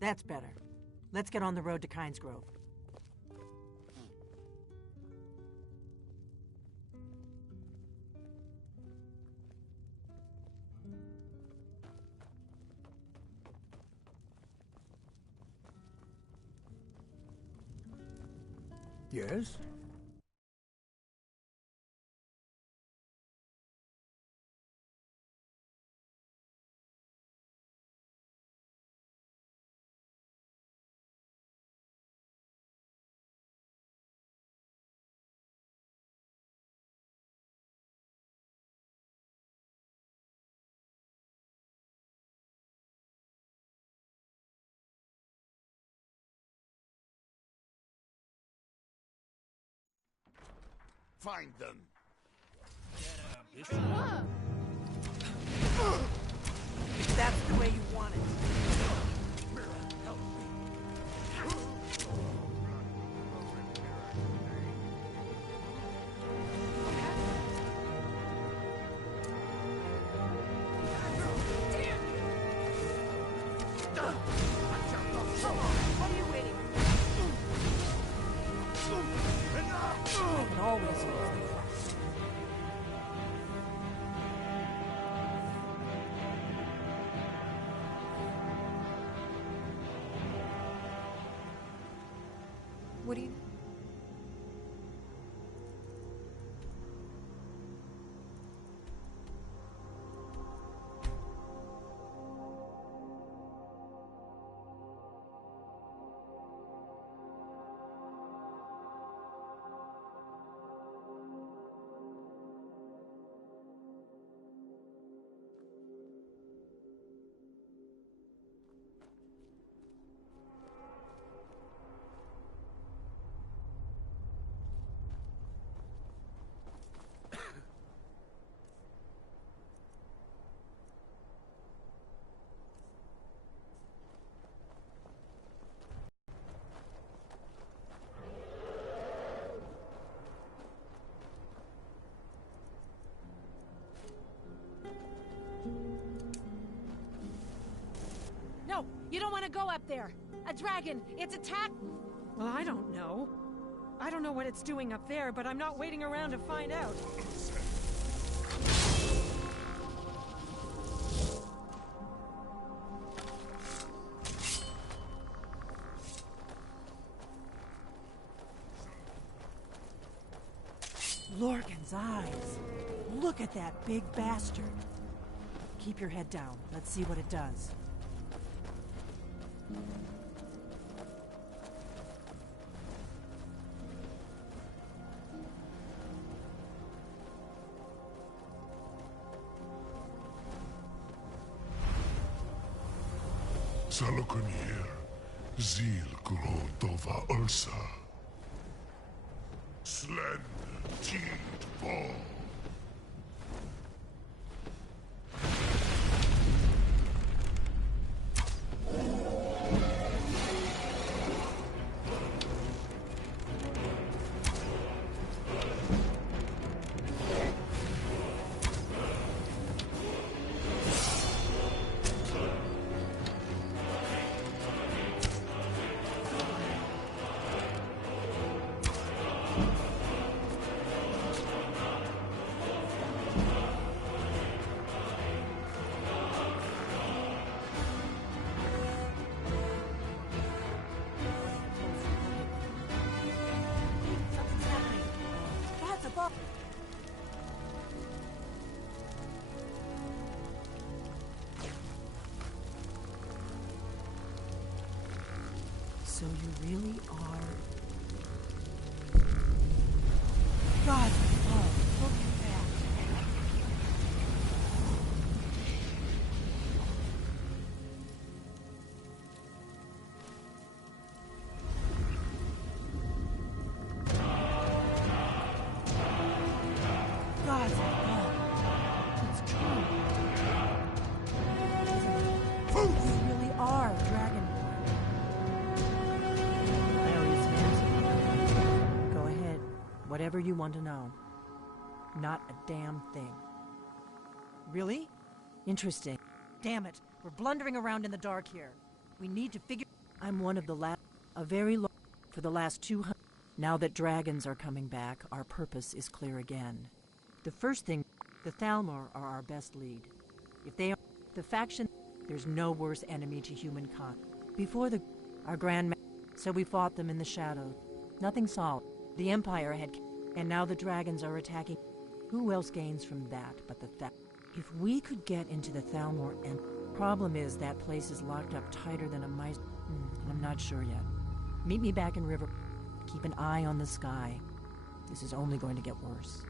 That's better. Let's get on the road to Kynes Grove. Yes? Find them. If that's the way you want it. What are you waiting for? I can always use the crust. What do you... No, you don't want to go up there. A dragon, it's attacked. Well, I don't know. I don't know what it's doing up there, but I'm not waiting around to find out. Lorcan's eyes. Look at that big bastard. Keep your head down. Let's see what it does. Salokunir, Zil Kurotova Ursa. Slend Teed Ball. Something's happening. That's above. So you really are... God, oh, look at that. God's oh, it's true. You really are Dragonborn. I always answer. Go ahead. Whatever you want to know. Not a damn thing. Really? Interesting. Damn it. We're blundering around in the dark here. We need to figure... I'm one of the last... A very long... For the last 200... Now that dragons are coming back, our purpose is clear again. The first thing... The Thalmor are our best lead. If they are... The faction... There's no worse enemy to humankind. Before the... Our Grand... So we fought them in the shadows. Nothing solid. The Empire had... And now the dragons are attacking... Who else gains from that but the Thalmor? If we could get into the Thalmor and... Problem is that place is locked up tighter than a mice... I'm not sure yet. Meet me back in River... Keep an eye on the sky. This is only going to get worse.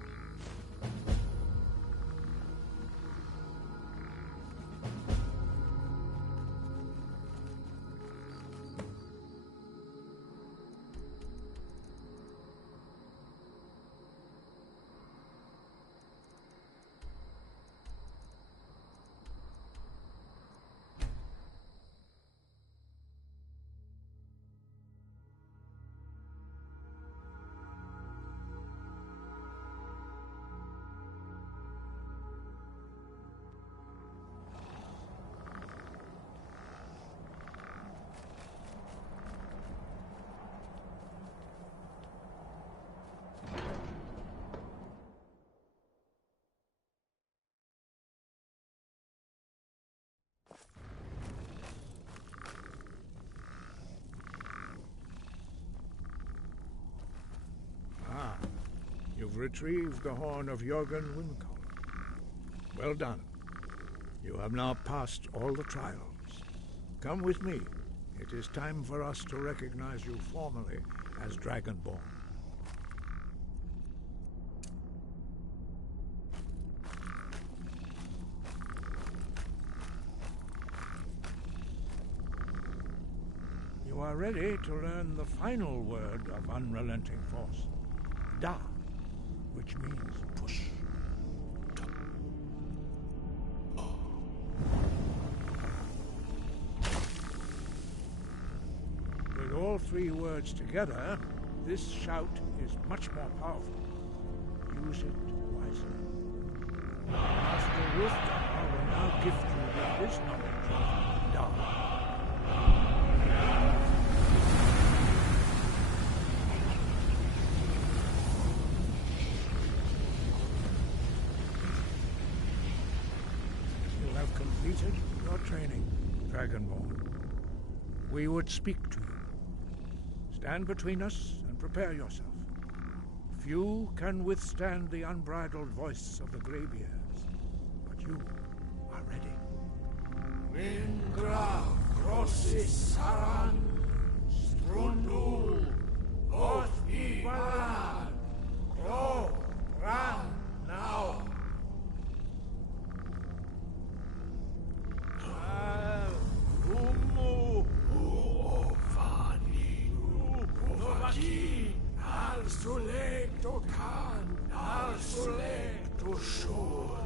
You've retrieved the horn of Jörgen Windcall. Well done. You have now passed all the trials. Come with me. It is time for us to recognize you formally as Dragonborn. You are ready to learn the final word of unrelenting force. Da, which means push. With all three words together, this shout is much more powerful. Use it wisely. Master Wolfgar will now gift you with his knowledge of Da. Completed your training, Dragonborn. We would speak to you. Stand between us and prepare yourself. Few can withstand the unbridled voice of the Greybeards, but you are ready. Mingra, Crossis, Saran, Strundul, Othi, Baran, Gro, Ran, now. Selecto can, al selecto shore,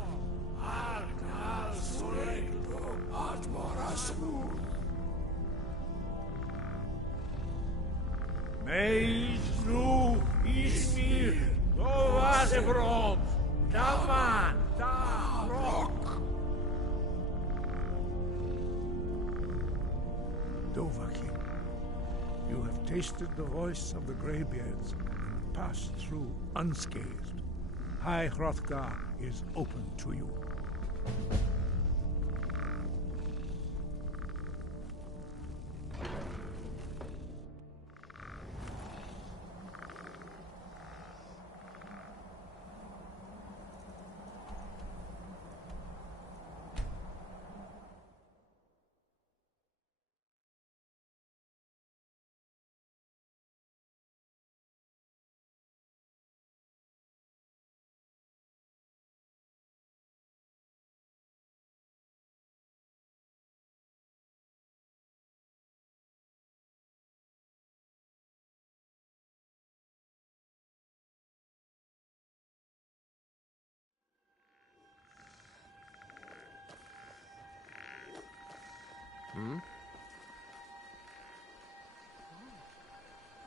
al selecto atmorasur. Meis nu ismir, dovasebrom, davan, da rock. Dovahkiin, you have tasted the voice of the Greybeards and passed through unscathed. High Hrothgar is open to you.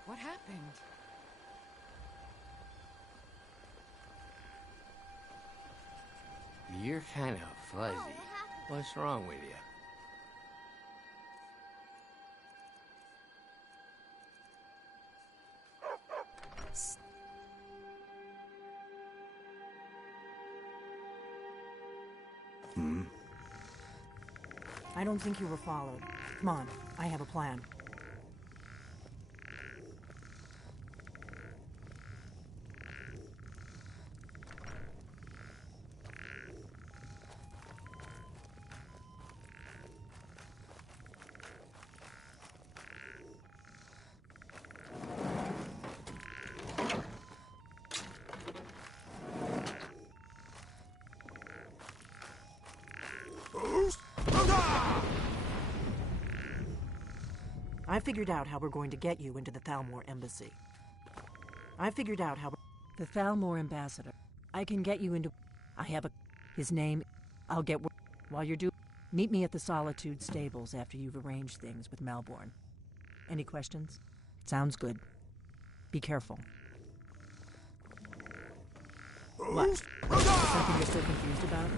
What happened? You're kind of fuzzy. What's wrong with you? I don't think you were followed. Come on, I have a plan. I figured out how we're going to get you into the Thalmor embassy. The Thalmor ambassador. I can get you into... I have a... His name... I'll get... While you're doing... Meet me at the Solitude stables after you've arranged things with Melbourne. Any questions? Sounds good. Be careful. What? Something you're still confused about?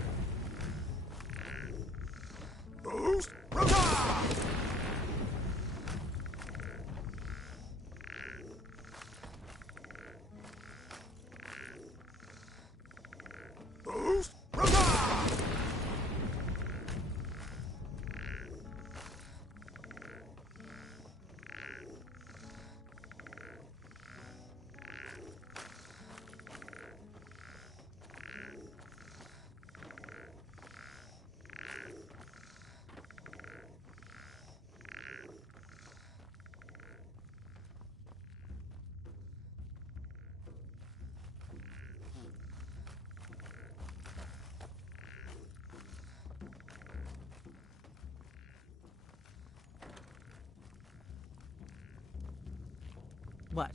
What?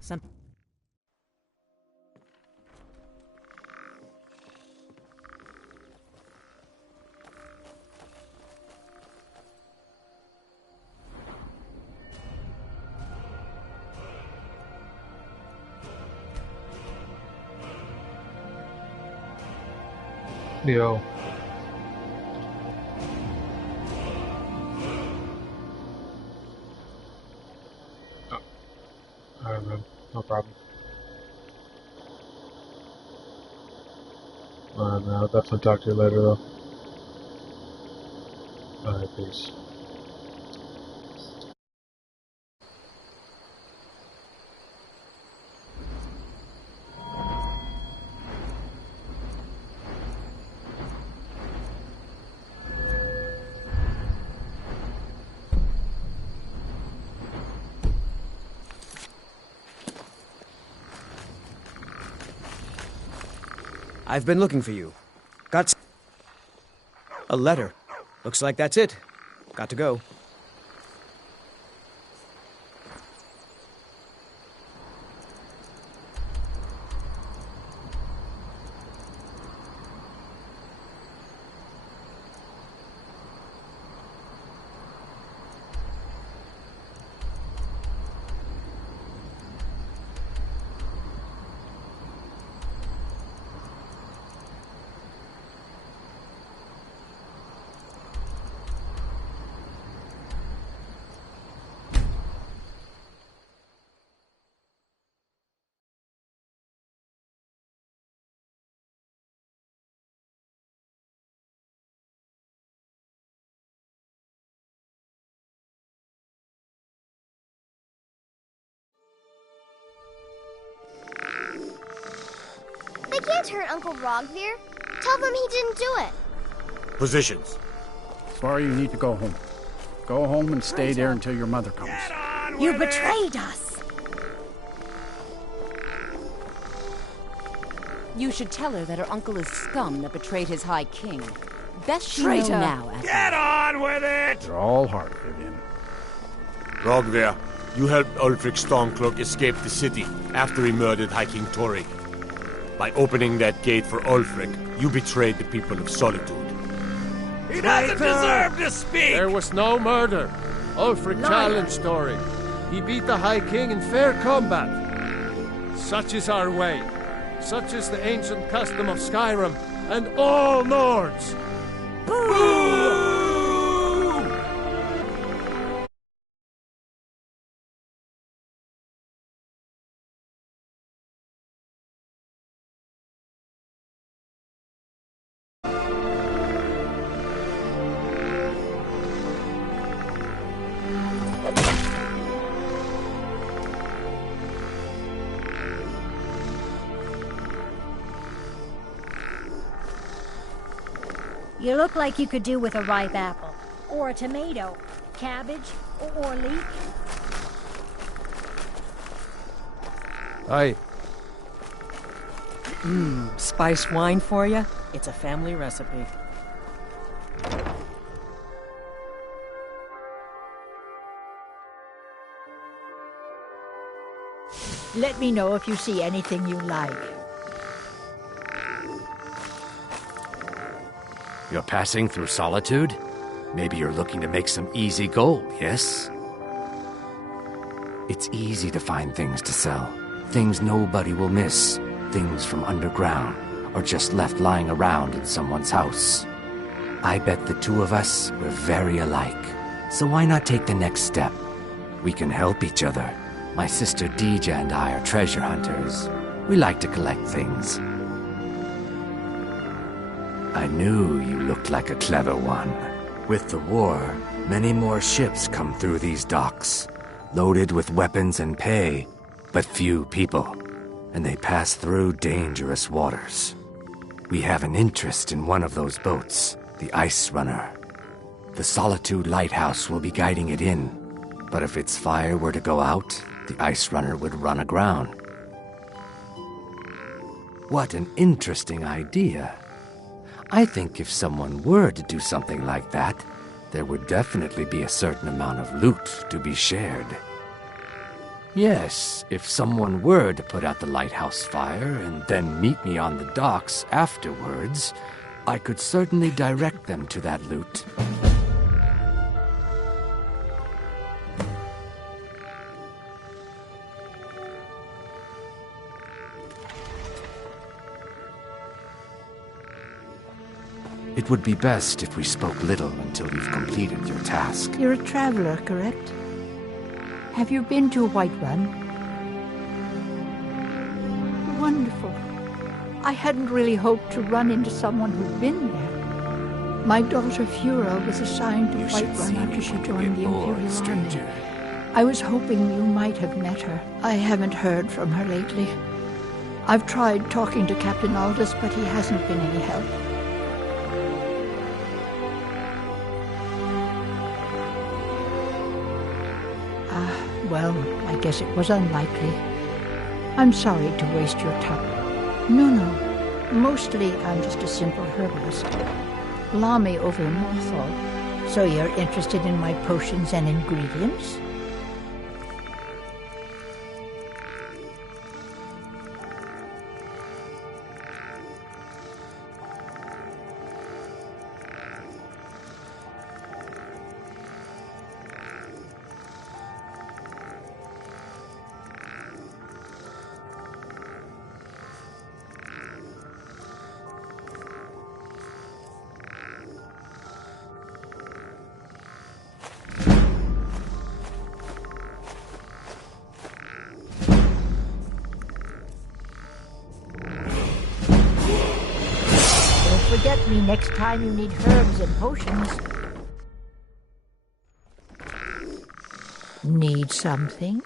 Some... Yo. Alright, man. No problem. Alright, man. I'll definitely talk to you later, though. Alright, peace. I've been looking for you. Got a letter. Looks like that's it. Got to go. They can't hurt Uncle Rogvir. Tell them he didn't do it. Positions. Sorry, you need to go home. Go home and stay there until your mother comes. You betrayed us! You should tell her that her uncle is scum that betrayed his High King. Best she know now, Admiral. Get on with it! They're all hard, Vivian. Rogvir, you helped Ulfric Stormcloak escape the city after he murdered High King Torrig. By opening that gate for Ulfric, you betrayed the people of Solitude. He doesn't deserve to speak! There was no murder. Ulfric challenged Torrig. He beat the High King in fair combat. Such is our way. Such is the ancient custom of Skyrim and all Nords. Boo! You look like you could do with a ripe apple. Or a tomato. Cabbage. Or leek. Aye. Spiced wine for you? It's a family recipe. Let me know if you see anything you like. You're passing through solitude? Maybe you're looking to make some easy gold, yes? It's easy to find things to sell. Things nobody will miss. Things from underground, or just left lying around in someone's house. I bet the two of us were very alike. So why not take the next step? We can help each other. My sister Deja and I are treasure hunters. We like to collect things. I knew you looked like a clever one. With the war, many more ships come through these docks, loaded with weapons and pay, but few people, and they pass through dangerous waters. We have an interest in one of those boats, the Ice Runner. The Solitude Lighthouse will be guiding it in, but if its fire were to go out, the Ice Runner would run aground. What an interesting idea. I think if someone were to do something like that, there would definitely be a certain amount of loot to be shared. Yes, if someone were to put out the lighthouse fire and then meet me on the docks afterwards, I could certainly direct them to that loot. It would be best if we spoke little until you've completed your task. You're a traveler, correct? Have you been to Whiterun? Wonderful. I hadn't really hoped to run into someone who'd been there. My daughter Fura was assigned to Whiterun after she joined the Imperial Army. I was hoping you might have met her. I haven't heard from her lately. I've tried talking to Captain Aldous, but he hasn't been any help. Well, I guess it was unlikely. I'm sorry to waste your time. No. Mostly, I'm just a simple herbalist. Lamy over in Northall. So you're interested in my potions and ingredients? Forget me next time you need herbs and potions. Need something?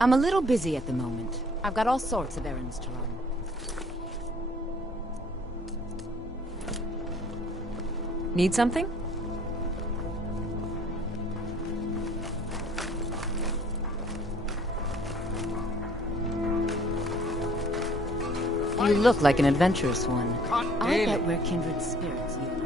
I'm a little busy at the moment. I've got all sorts of errands to run. Need something? You look like an adventurous one. I bet we're kindred spirits, you know.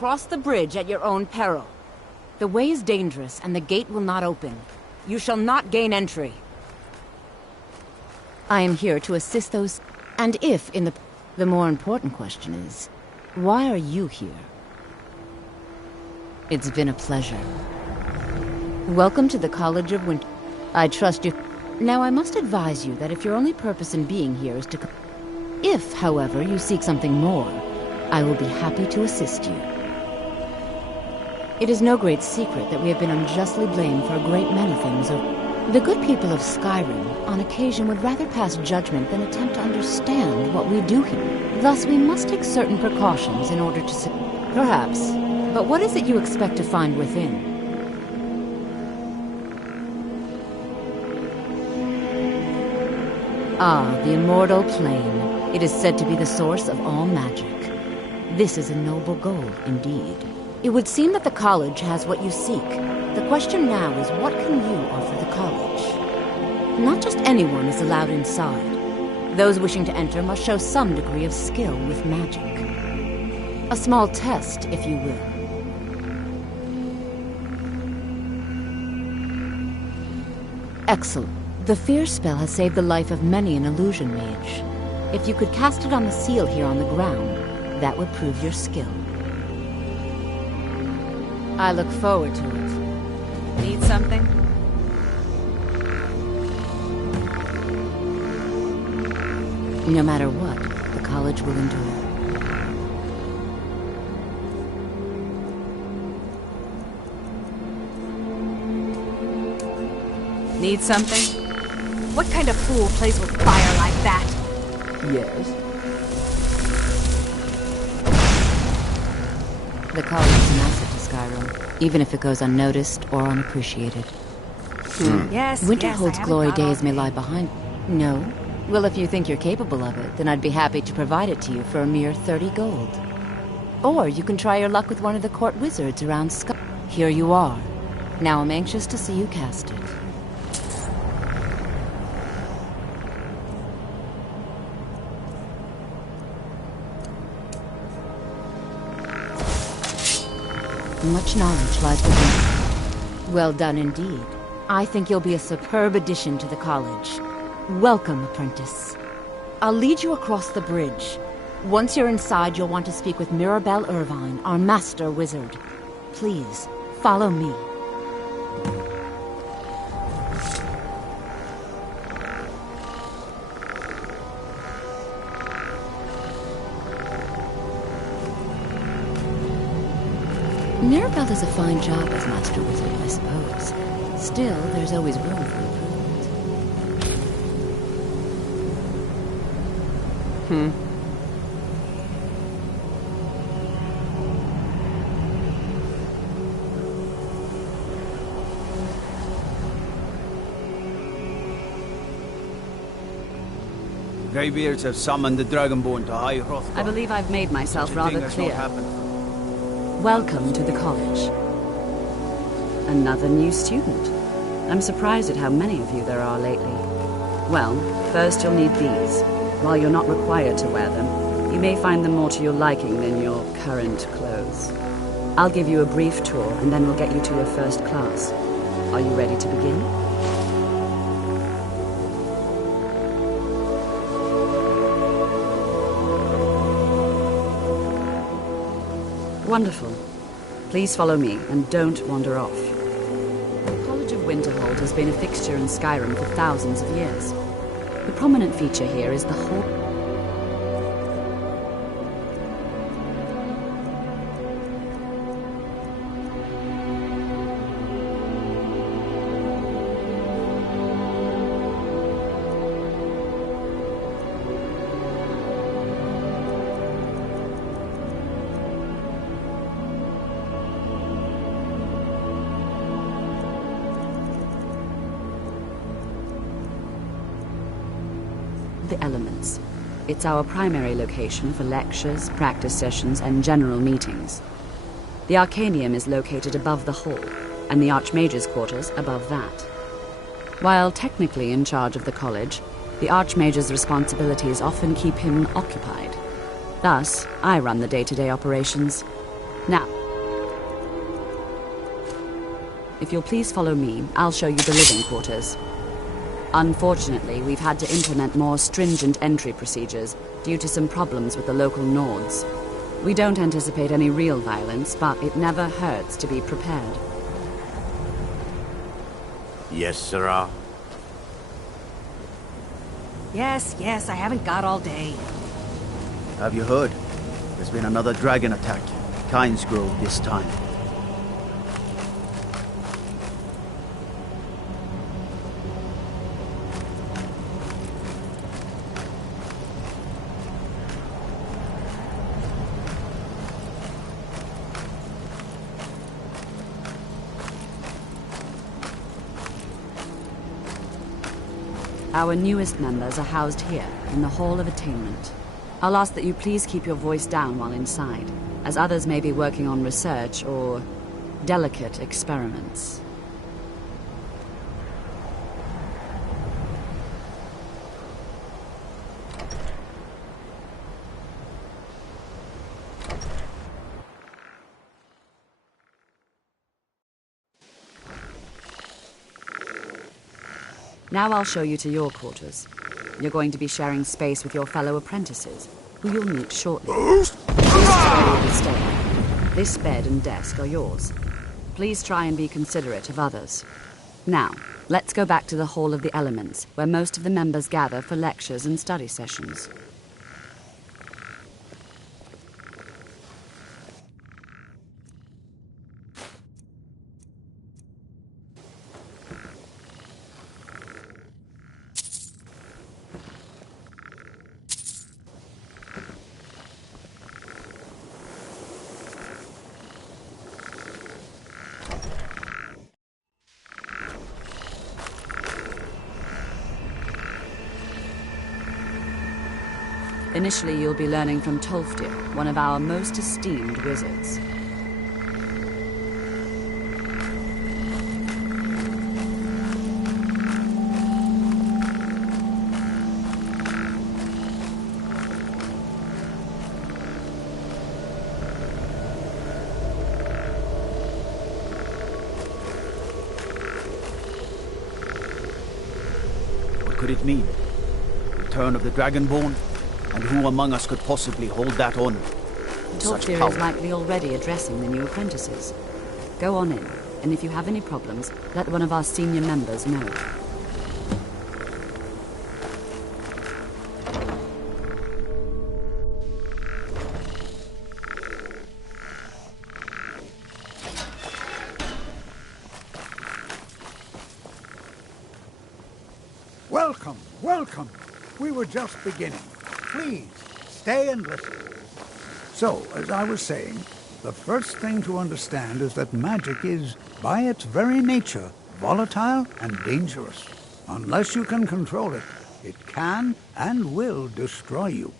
cross the bridge at your own peril. The way is dangerous, and the gate will not open. You shall not gain entry. I am here to assist those... And if in the... The more important question is, why are you here? It's been a pleasure. Welcome to the College of Winter. I trust you. Now, I must advise you that if your only purpose in being here is to... If, however, you seek something more, I will be happy to assist you. It is no great secret that we have been unjustly blamed for a great many things. The good people of Skyrim, on occasion, would rather pass judgment than attempt to understand what we do here. Thus, we must take certain precautions in order to... Perhaps. But what is it you expect to find within? Ah, the immortal plane. It is said to be the source of all magic. This is a noble goal, indeed. It would seem that the college has what you seek. The question now is, what can you offer the college? Not just anyone is allowed inside. Those wishing to enter must show some degree of skill with magic. A small test, if you will. Excellent. The fear spell has saved the life of many an illusion mage. If you could cast it on the seal here on the ground, that would prove your skill. I look forward to it. Need something? No matter what, the college will endure. Need something? What kind of fool plays with fire like that? Yes. The college is an asset to Skyrim, even if it goes unnoticed or unappreciated. Yes, Winterhold's glory days may lie behind... No? Well, if you think you're capable of it, then I'd be happy to provide it to you for a mere 30 gold. Or you can try your luck with one of the court wizards around Sky. Here you are. Now I'm anxious to see you cast it. Much knowledge lies within you. Well done indeed. I think you'll be a superb addition to the college. Welcome, apprentice. I'll lead you across the bridge. Once you're inside, you'll want to speak with Mirabelle Irvine, our master wizard. Please, follow me. Mirabelle does a fine job as Master Wizard, I suppose. Still, there's always room for improvement. Greybeards have summoned the Dragonborn to High Hrothgar. I believe I've made myself Such a rather thing has not clear. happened. Welcome to the college. Another new student. I'm surprised at how many of you there are lately. Well, first you'll need these. While you're not required to wear them, you may find them more to your liking than your current clothes. I'll give you a brief tour, and then we'll get you to your first class. Are you ready to begin? Wonderful. Please follow me, and don't wander off. The College of Winterhold has been a fixture in Skyrim for thousands of years. The prominent feature here is the hall. The Elements. It's our primary location for lectures, practice sessions, and general meetings. The Arcanium is located above the hall, and the Archmage's quarters above that. While technically in charge of the college, the Archmage's responsibilities often keep him occupied. Thus, I run the day-to-day operations. Now, if you'll please follow me, I'll show you the living quarters. Unfortunately, we've had to implement more stringent entry procedures due to some problems with the local Nords. We don't anticipate any real violence, but it never hurts to be prepared. Yes, sirrah. Yes, I haven't got all day. Have you heard? There's been another dragon attack. Kynes Grove this time. Our newest members are housed here, in the Hall of Attainment. I'll ask that you please keep your voice down while inside, as others may be working on research or delicate experiments. Now I'll show you to your quarters. You're going to be sharing space with your fellow apprentices, who you'll meet shortly. This is where you'll be staying. This bed and desk are yours. Please try and be considerate of others. Now, let's go back to the Hall of the Elements, where most of the members gather for lectures and study sessions. Initially, you'll be learning from Tolfdir, one of our most esteemed wizards. What could it mean? Return of the Dragonborn? And who among us could possibly hold that honor? Tolfdir is likely already addressing the new apprentices. Go on in, and if you have any problems, let one of our senior members know. Welcome, welcome. We were just beginning. Please, stay and listen. So, as I was saying, the first thing to understand is that magic is, by its very nature, volatile and dangerous. Unless you can control it, it can and will destroy you.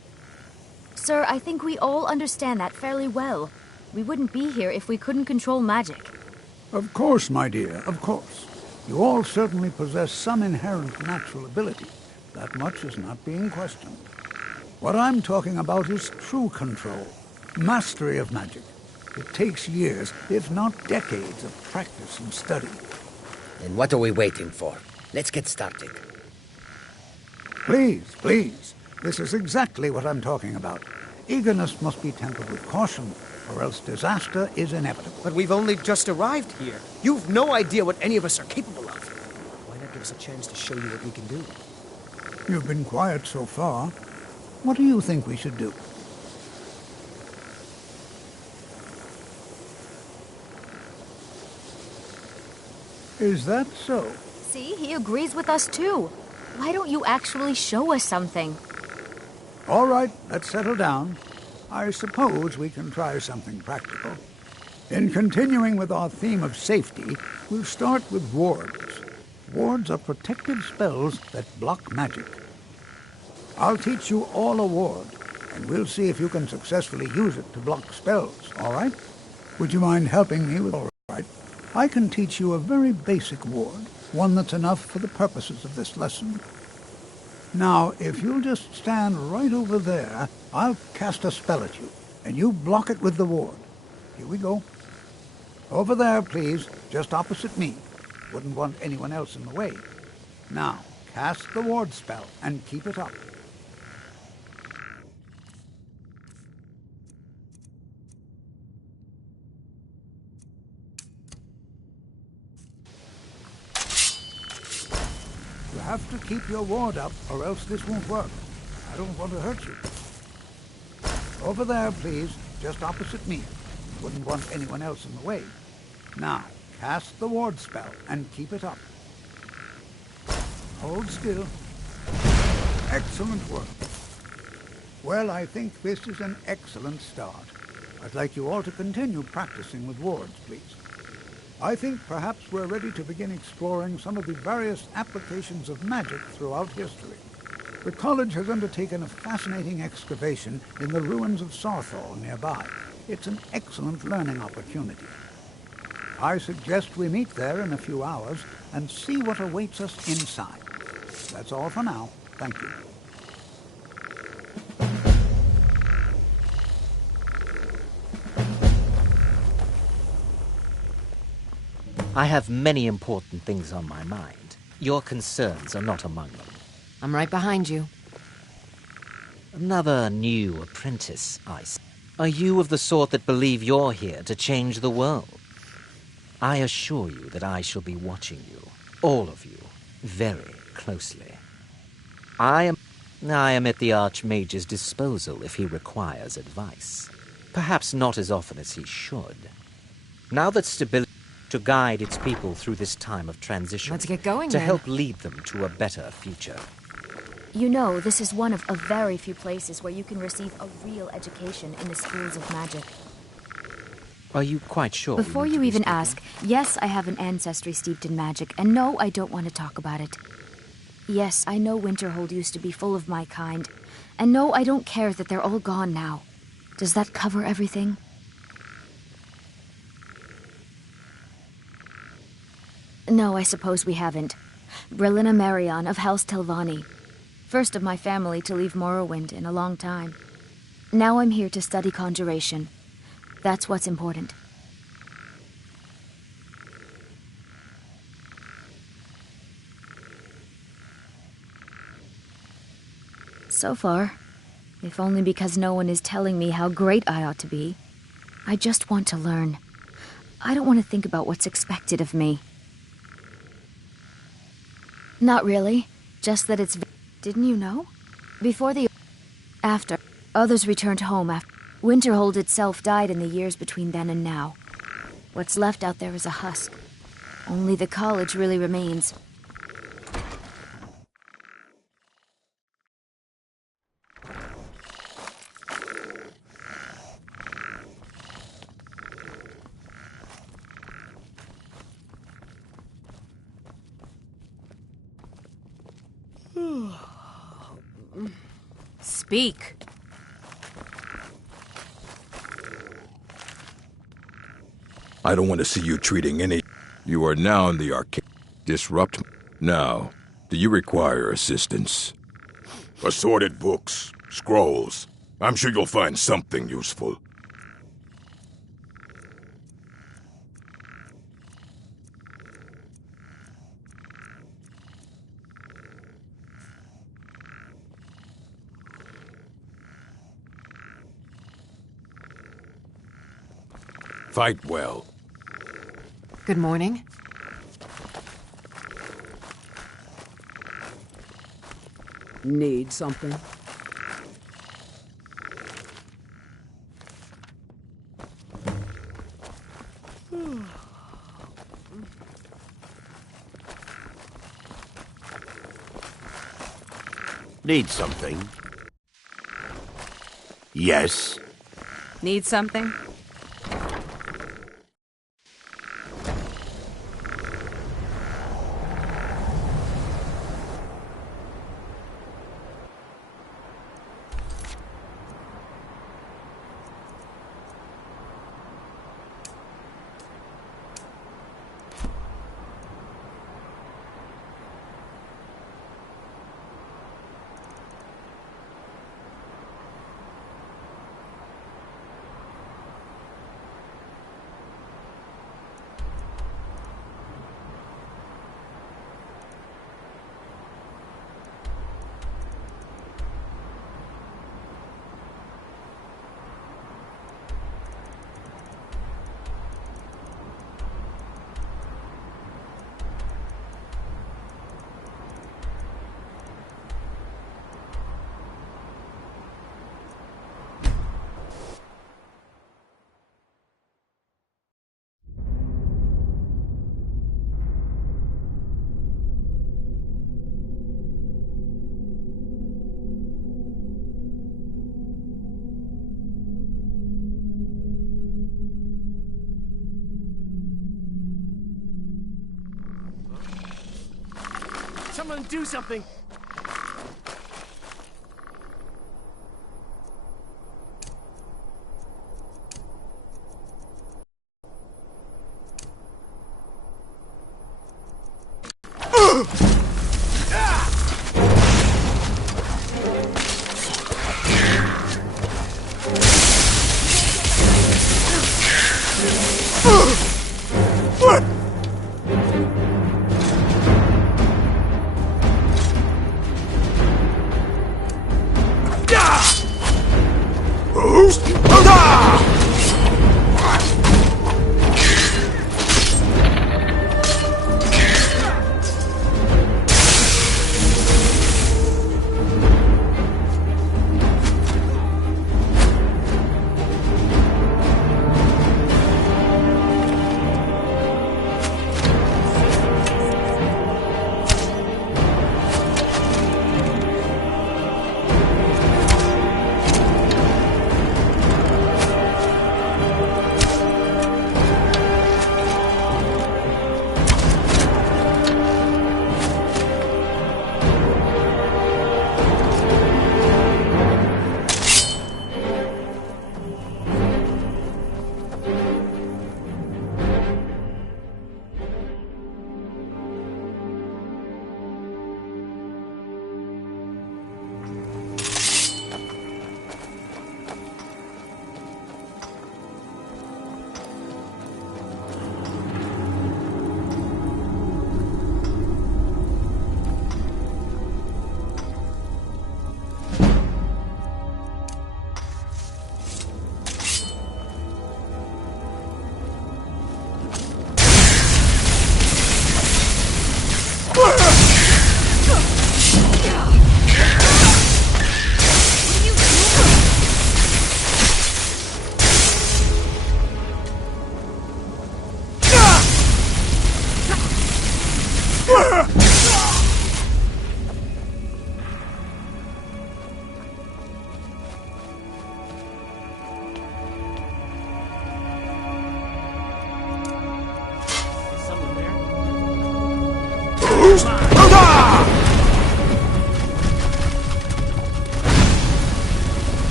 Sir, I think we all understand that fairly well. We wouldn't be here if we couldn't control magic. Of course, my dear, of course. You all certainly possess some inherent natural ability. That much is not being questioned. What I'm talking about is true control, mastery of magic. It takes years, if not decades, of practice and study. And what are we waiting for? Let's get started. Please, please. This is exactly what I'm talking about. Eagerness must be tempered with caution, or else disaster is inevitable. But we've only just arrived here. You've no idea what any of us are capable of. Why not give us a chance to show you what we can do? You've been quiet so far. What do you think we should do? Is that so? See, he agrees with us too. Why don't you actually show us something? All right, let's settle down. I suppose we can try something practical. In continuing with our theme of safety, we'll start with wards. Wards are protective spells that block magic. I'll teach you all a ward, and we'll see if you can successfully use it to block spells, all right? Would you mind helping me with all right? I can teach you a very basic ward, one that's enough for the purposes of this lesson. Now, if you'll just stand right over there, I'll cast a spell at you, and you block it with the ward. Here we go. Over there, please, just opposite me. Wouldn't want anyone else in the way. Now, cast the ward spell and keep it up. You have to keep your ward up, or else this won't work. I don't want to hurt you. Over there, please, just opposite me. Wouldn't want anyone else in the way. Now, cast the ward spell and keep it up. Hold still. Excellent work. Well, I think this is an excellent start. I'd like you all to continue practicing with wards, please. I think perhaps we're ready to begin exploring some of the various applications of magic throughout history. The college has undertaken a fascinating excavation in the ruins of Sarthal nearby. It's an excellent learning opportunity. I suggest we meet there in a few hours and see what awaits us inside. That's all for now. Thank you. I have many important things on my mind. Your concerns are not among them. I'm right behind you. Another new apprentice, I see. Are you of the sort that believe you're here to change the world? I assure you that I shall be watching you, all of you, very closely. I am at the Archmage's disposal if he requires advice. Perhaps not as often as he should. Now that stability to guide its people through this time of transition. Let's get going, to then. help lead them to a better future. You know, this is one of a very few places where you can receive a real education in the schools of magic. Are you quite sure? Before you even ask, yes, I have an ancestry steeped in magic, and no, I don't want to talk about it. Yes, I know Winterhold used to be full of my kind, and no, I don't care that they're all gone now. Does that cover everything? No, I suppose we haven't. Brillina Marion of House Telvanni. First of my family to leave Morrowind in a long time. Now I'm here to study conjuration. That's what's important. So far, if only because no one is telling me how great I ought to be. I just want to learn. I don't want to think about what's expected of me. Not really. Just that it's... Didn't you know? Before the... After. Others returned home after... Winterhold itself died in the years between then and now. What's left out there is a husk. Only the college really remains. Speak. I don't want to see you treating any... You are now in the arcade. Disrupt... Now, do you require assistance? Assorted books, scrolls. I'm sure you'll find something useful. Fight well. Good morning. Need something? Need something? Yes. Need something? do something!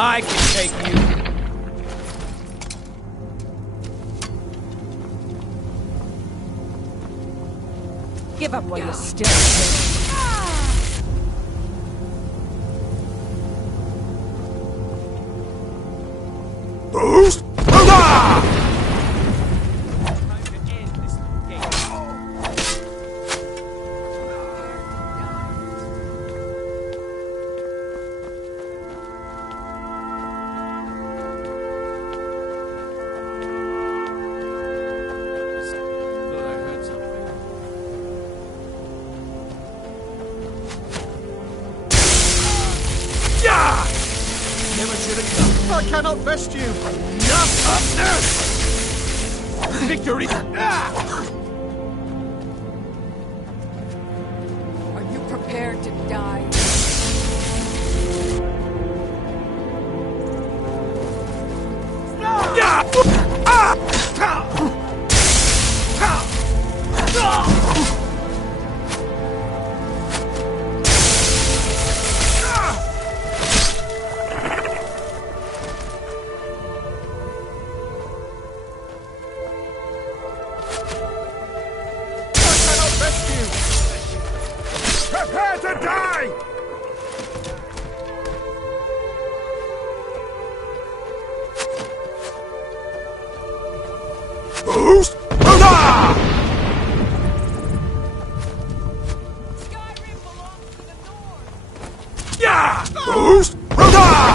I can take you. Give up while you're still here. Boost! I cannot best you! Enough of this! Victory! Are you prepared to die? Ah! to die! Boost! Hurrah! Yeah! Boost! Hurrah!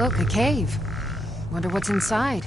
Look, a cave. Wonder what's inside.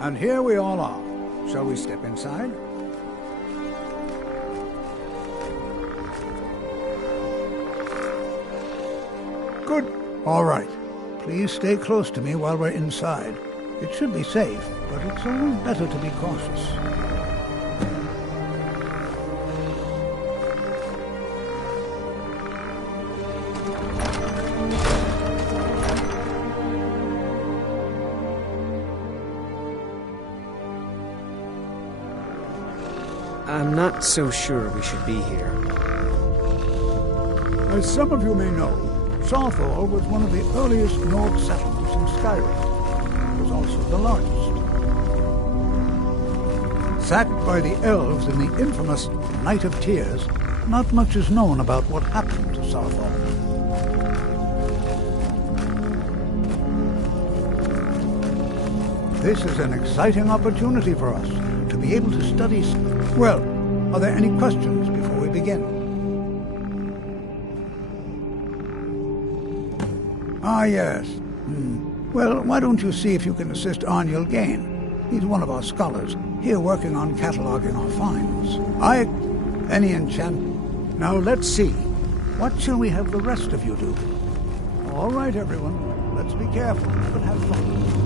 And here we all are. Shall we step inside? Good. All right. Please stay close to me while we're inside. It should be safe, but it's always better to be cautious. I'm not so sure we should be here. As some of you may know, Southall was one of the earliest Nord settlements in Skyrim. It was also the largest. Sacked by the elves in the infamous Night of Tears, not much is known about what happened to Southall. This is an exciting opportunity for us to be able to study. Well, are there any questions before we begin? Ah, yes. Well, why don't you see if you can assist Arniel Gain? He's one of our scholars, here working on cataloging our finds. Any enchant... Now, let's see. What shall we have the rest of you do? All right, everyone. Let's be careful, but have fun.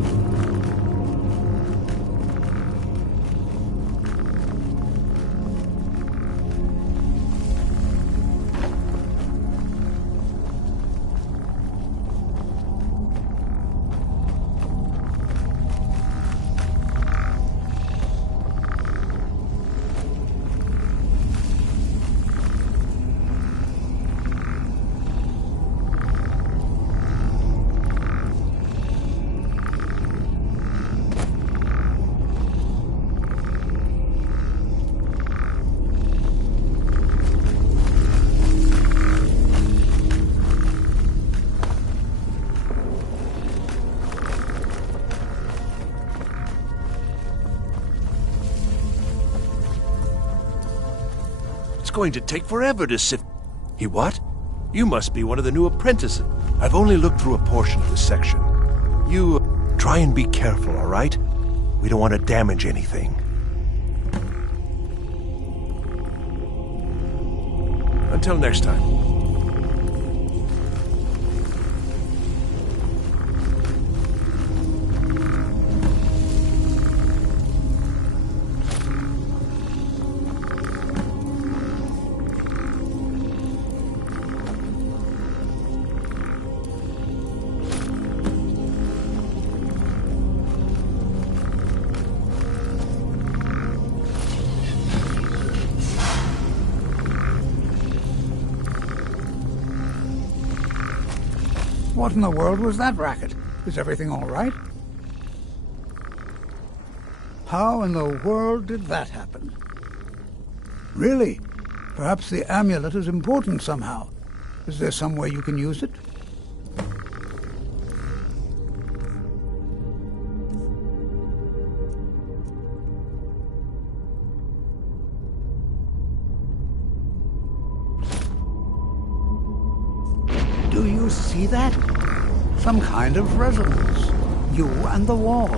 Going to take forever to sift. He what? You must be one of the new apprentices. I've only looked through a portion of the section. You try and be careful, all right? We don't want to damage anything. Until next time. What in the world was that racket? Is everything all right? How in the world did that happen? Really? Perhaps the amulet is important somehow. Is there some way you can use it? Do you see that? Some kind of resonance. You and the wall.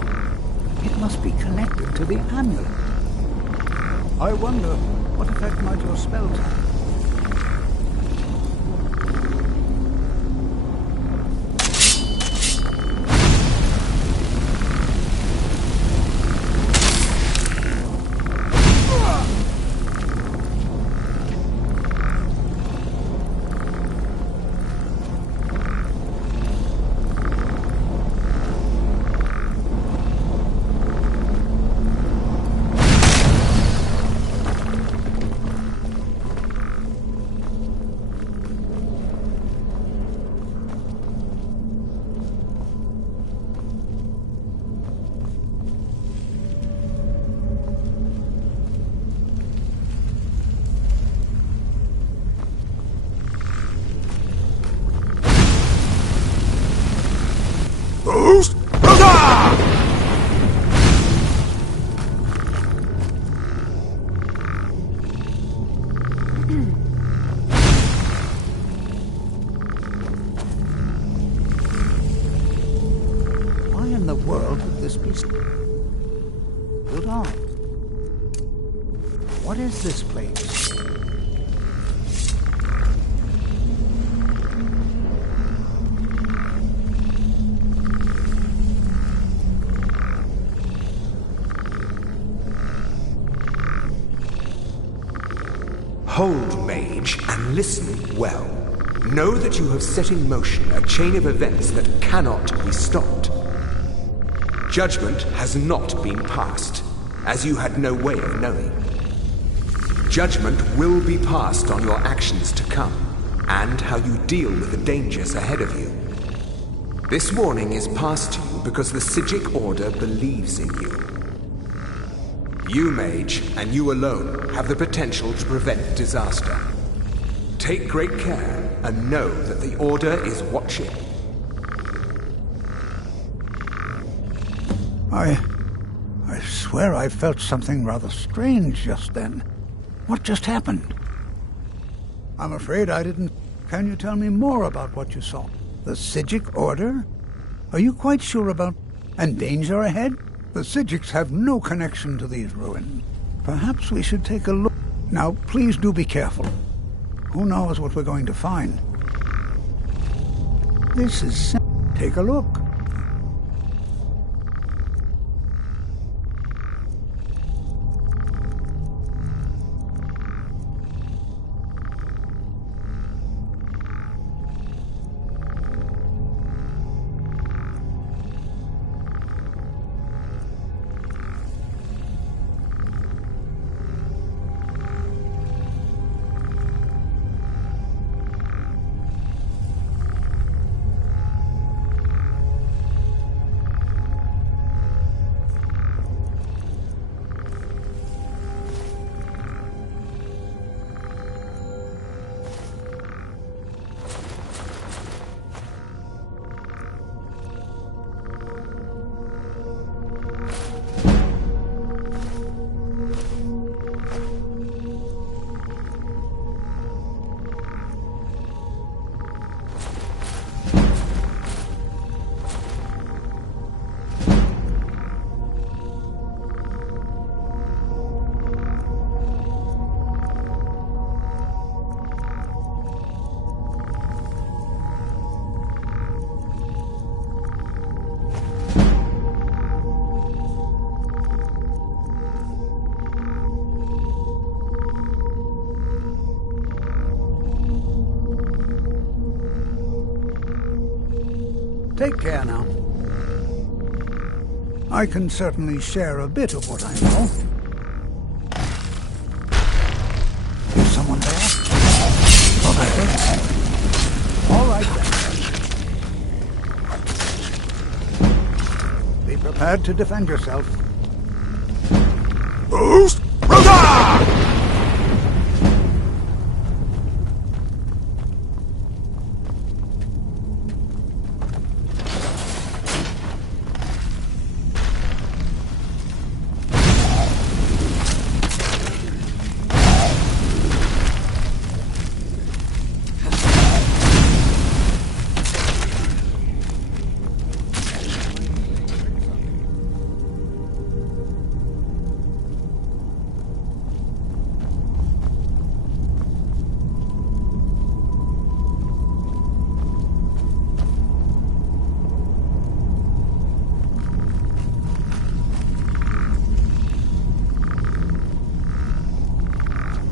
It must be connected to the amulet. I wonder, what effect might your spells have? What is this place? Hold, mage, and listen well. Know that you have set in motion a chain of events that cannot be stopped. Judgment has not been passed, as you had no way of knowing. Judgment will be passed on your actions to come, and how you deal with the dangers ahead of you. This warning is passed to you because the Psijic Order believes in you. You, mage, and you alone, have the potential to prevent disaster. Take great care, and know that the Order is watching. I swear I felt something rather strange just then. What just happened? I'm afraid I didn't... Can you tell me more about what you saw? The Psijic Order? Are you quite sure about... And danger ahead? The Psijics have no connection to these ruins. Perhaps we should take a look. Now, please do be careful. Who knows what we're going to find? This is... Take a look. Take care now. I can certainly share a bit of what I know. Is someone there? Okay. All right then. Be prepared to defend yourself. Boost! Rosa!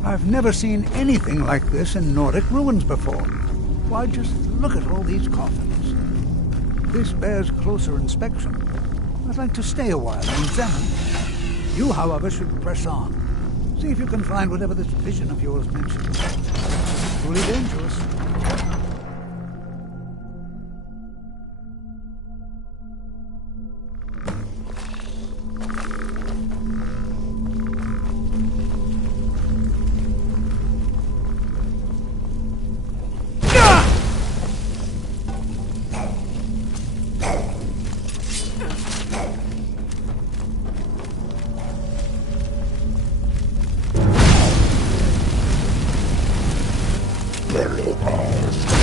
I've never seen anything like this in Nordic ruins before. Why, just look at all these coffins. This bears closer inspection. I'd like to stay a while and examine. You, however, should press on. See if you can find whatever this vision of yours mentions. It's truly dangerous. Gandolfs.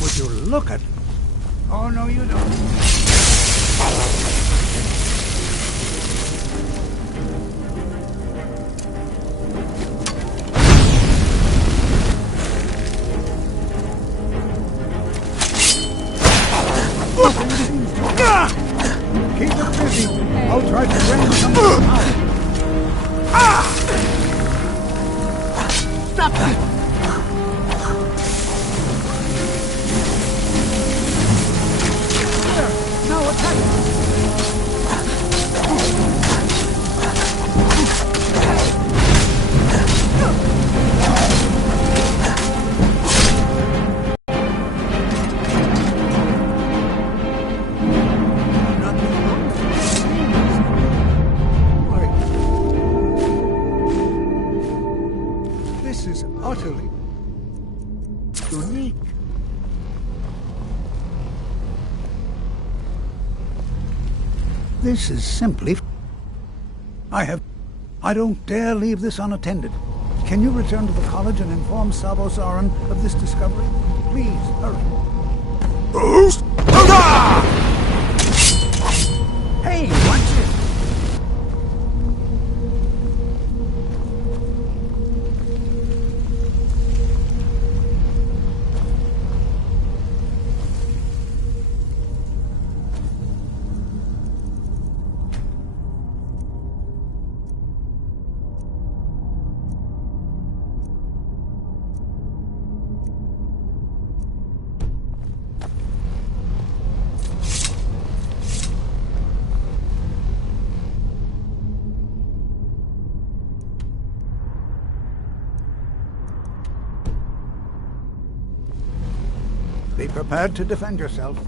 Would you look at... Oh, no, you don't. Keep it busy. I'll try to drain some of the power. Stop that! There! Now attack! This is utterly unique. This is simply... I don't dare leave this unattended. Can you return to the college and inform Savos Aran of this discovery? Please, hurry. Hey, watch it! Be prepared to defend yourself.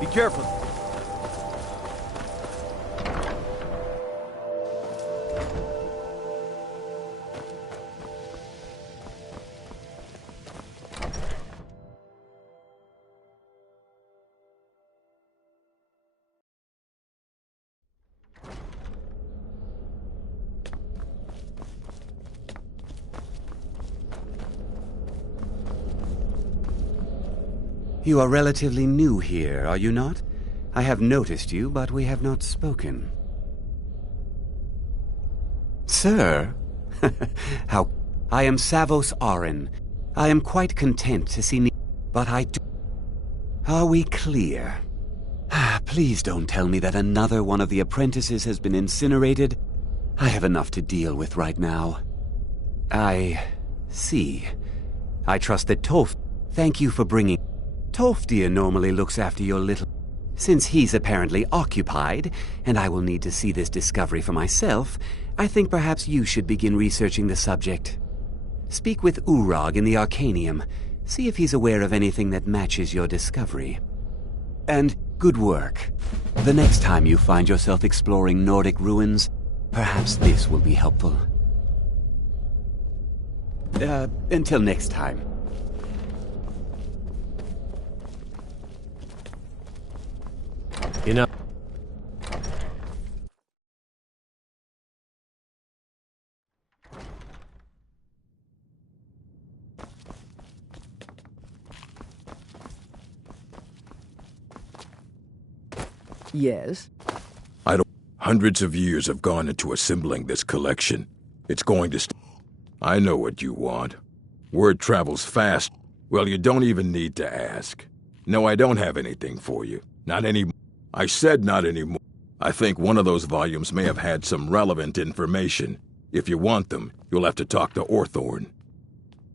Be careful. You are relatively new here, are you not? I have noticed you, but we have not spoken. Sir? How... I am Savos Aran. I am quite content to see me... But I do... Are we clear? Please don't tell me that another one of the apprentices has been incinerated. I have enough to deal with right now. I... see. I trust that Toph... Thank you for bringing... Toftia normally looks after your little... Since he's apparently occupied, and I will need to see this discovery for myself, I think perhaps you should begin researching the subject. Speak with Urag in the Arcanium. See if he's aware of anything that matches your discovery. And good work. The next time you find yourself exploring Nordic ruins, perhaps this will be helpful. Until next time. You know... Yes? Hundreds of years have gone into assembling this collection. It's going to I know what you want. Word travels fast. Well, you don't even need to ask. No, I don't have anything for you. Not anymore. I said not anymore. I think one of those volumes may have had some relevant information. If you want them, you'll have to talk to Orthorn.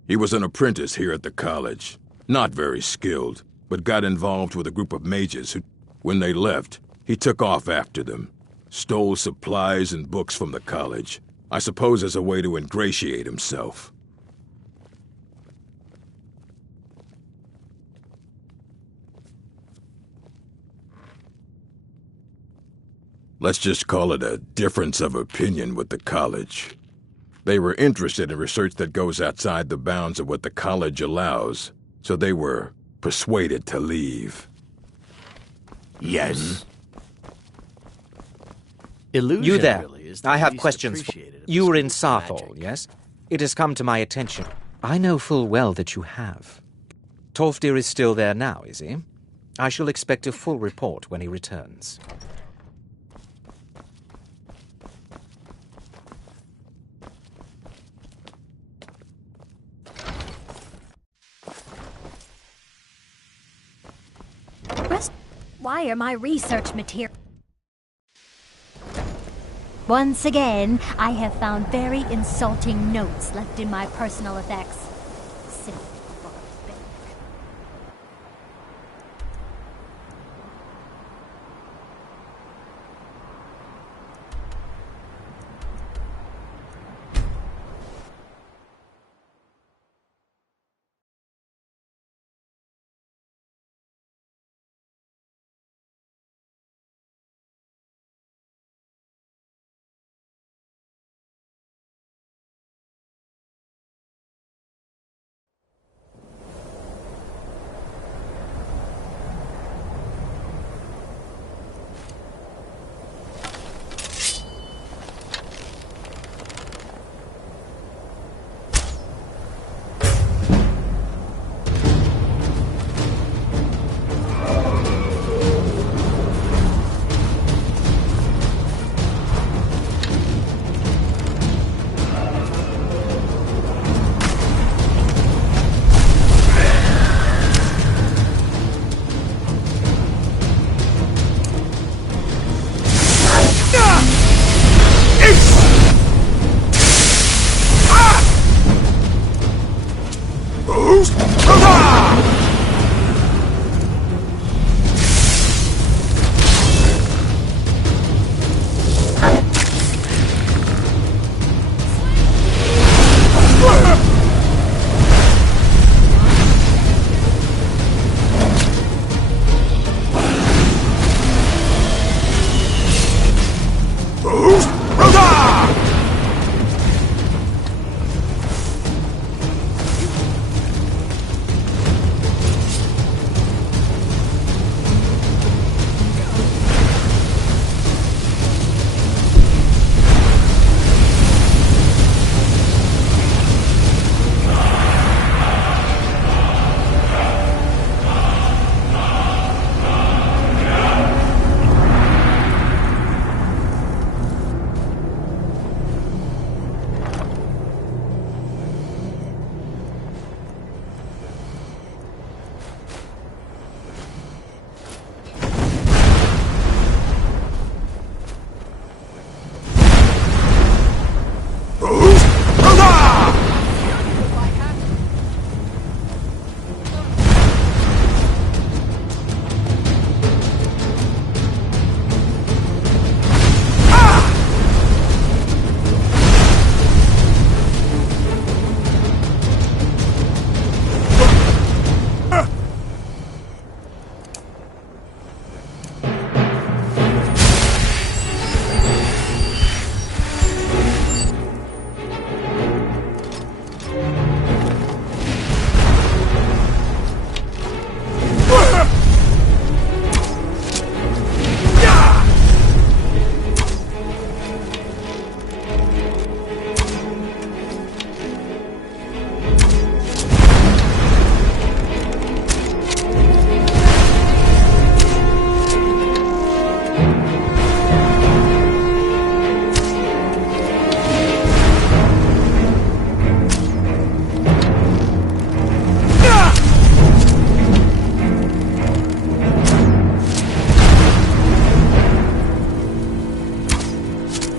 He was an apprentice here at the college. Not very skilled, but got involved with a group of mages who, when they left, he took off after them. Stole supplies and books from the college. I suppose as a way to ingratiate himself. Let's just call it a difference of opinion with the college. They were interested in research that goes outside the bounds of what the college allows, so they were persuaded to leave. Yes. Illusion You there. really is the I have least questions for appreciated of the you. Were in schools of Sarthal, magic. yes? It has come to my attention. I know full well that you have. Tolfdir is still there now, is he? I shall expect a full report when he returns. Why are my research material? Once again, I have found very insulting notes left in my personal effects.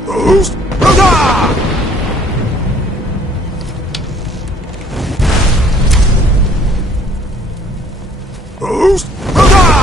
Boost! Huzzah! Boost! Huzzah!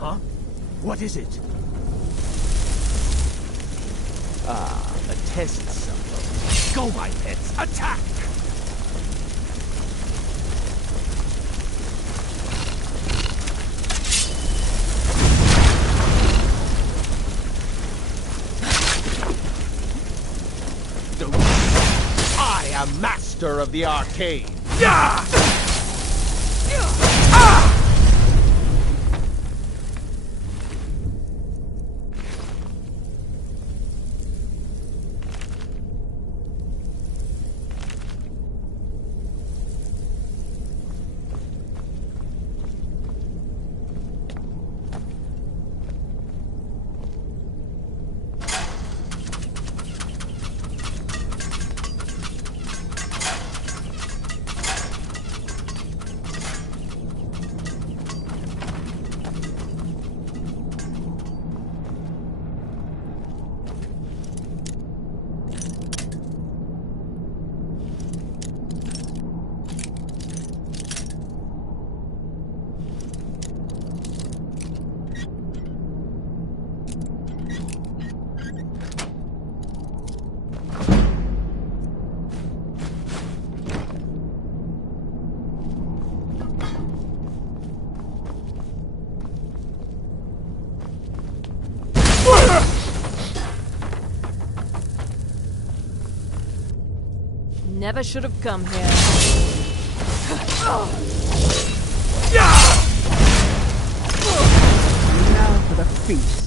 Huh? What is it? Ah, the test sample. Go, my pets! Attack! I am master of the arcane. Yeah! Never should have come here. Now for the feast.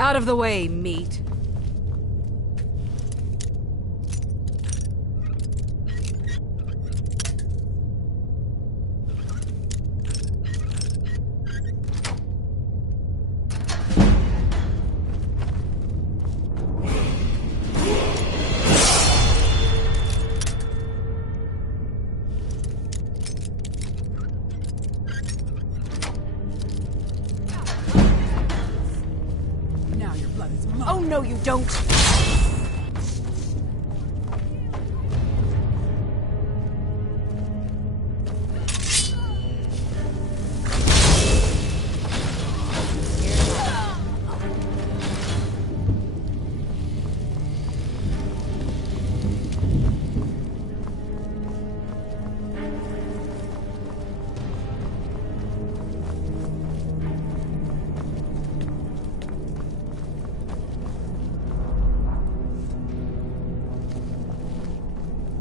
Out of the way, meat. Oh, no, you don't.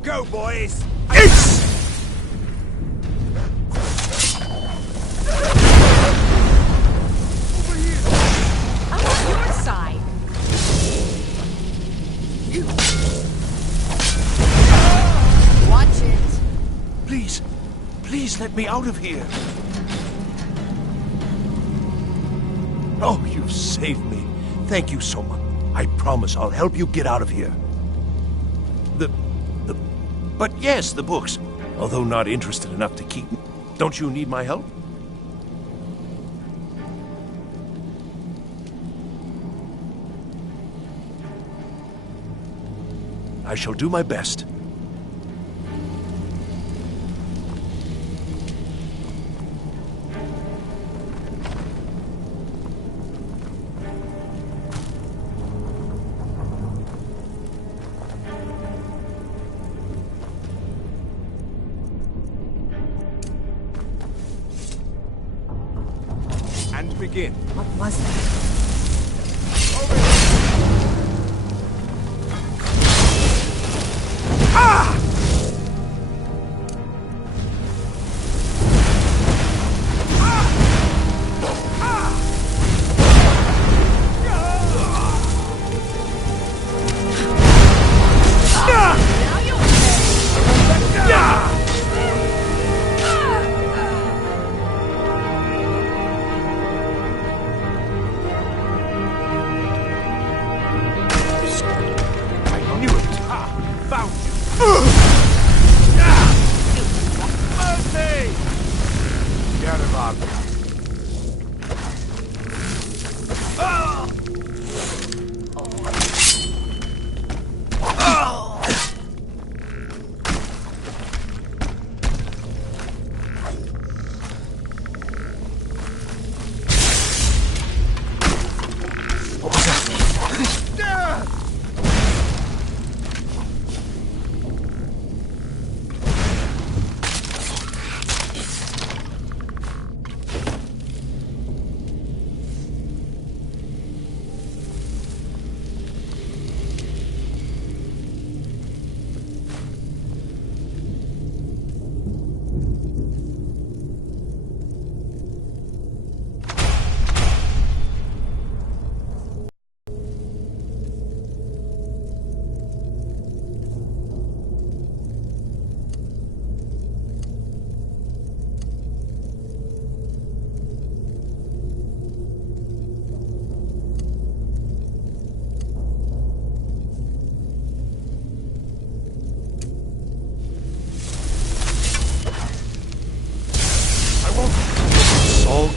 Go, boys! I'm on your side. Watch it. Please, please let me out of here. Oh, you've saved me. Thank you so much. I promise I'll help you get out of here. But yes, the books. Although not interested enough to keep... Don't you need my help? I shall do my best. And begin. What was that?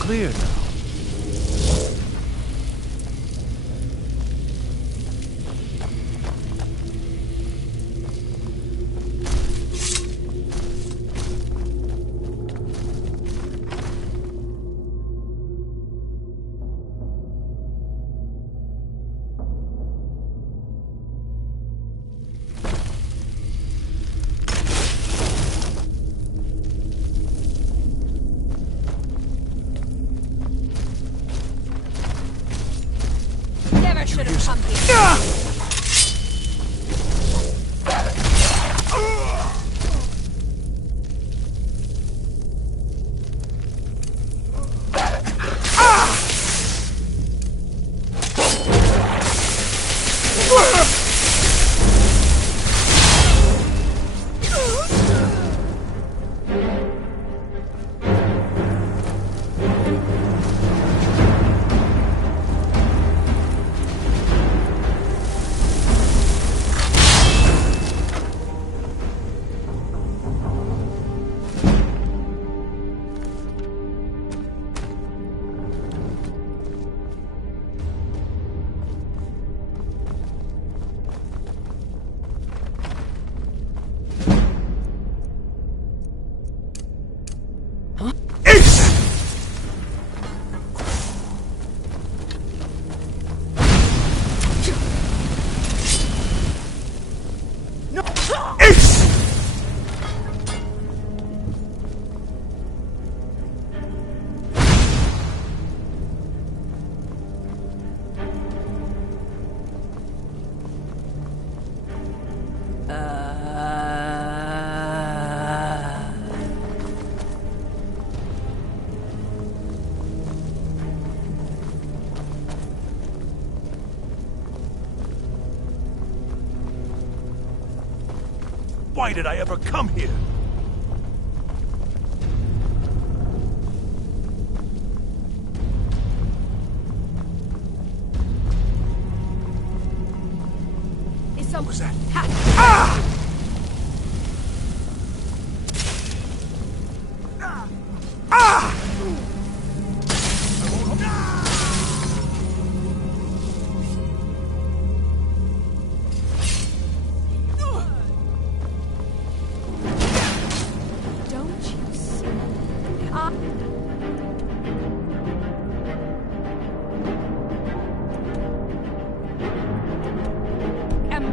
clear now. Should have come here. Why did I ever come here? What was that?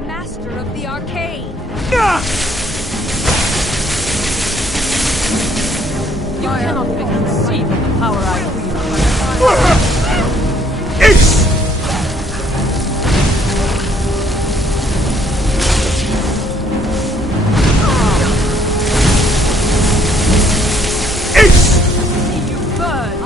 Master of the arcane. You cannot conceive of the power I wield. See you burn.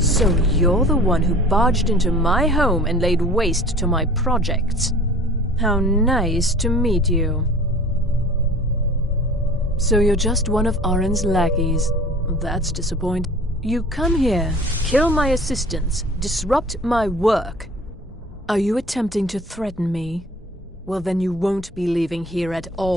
So you're the one who barged into my home and laid waste to my projects. How nice to meet you. So you're just one of Arin's lackeys. That's disappointing. You come here, kill my assistants, disrupt my work. Are you attempting to threaten me? Well, then you won't be leaving here at all.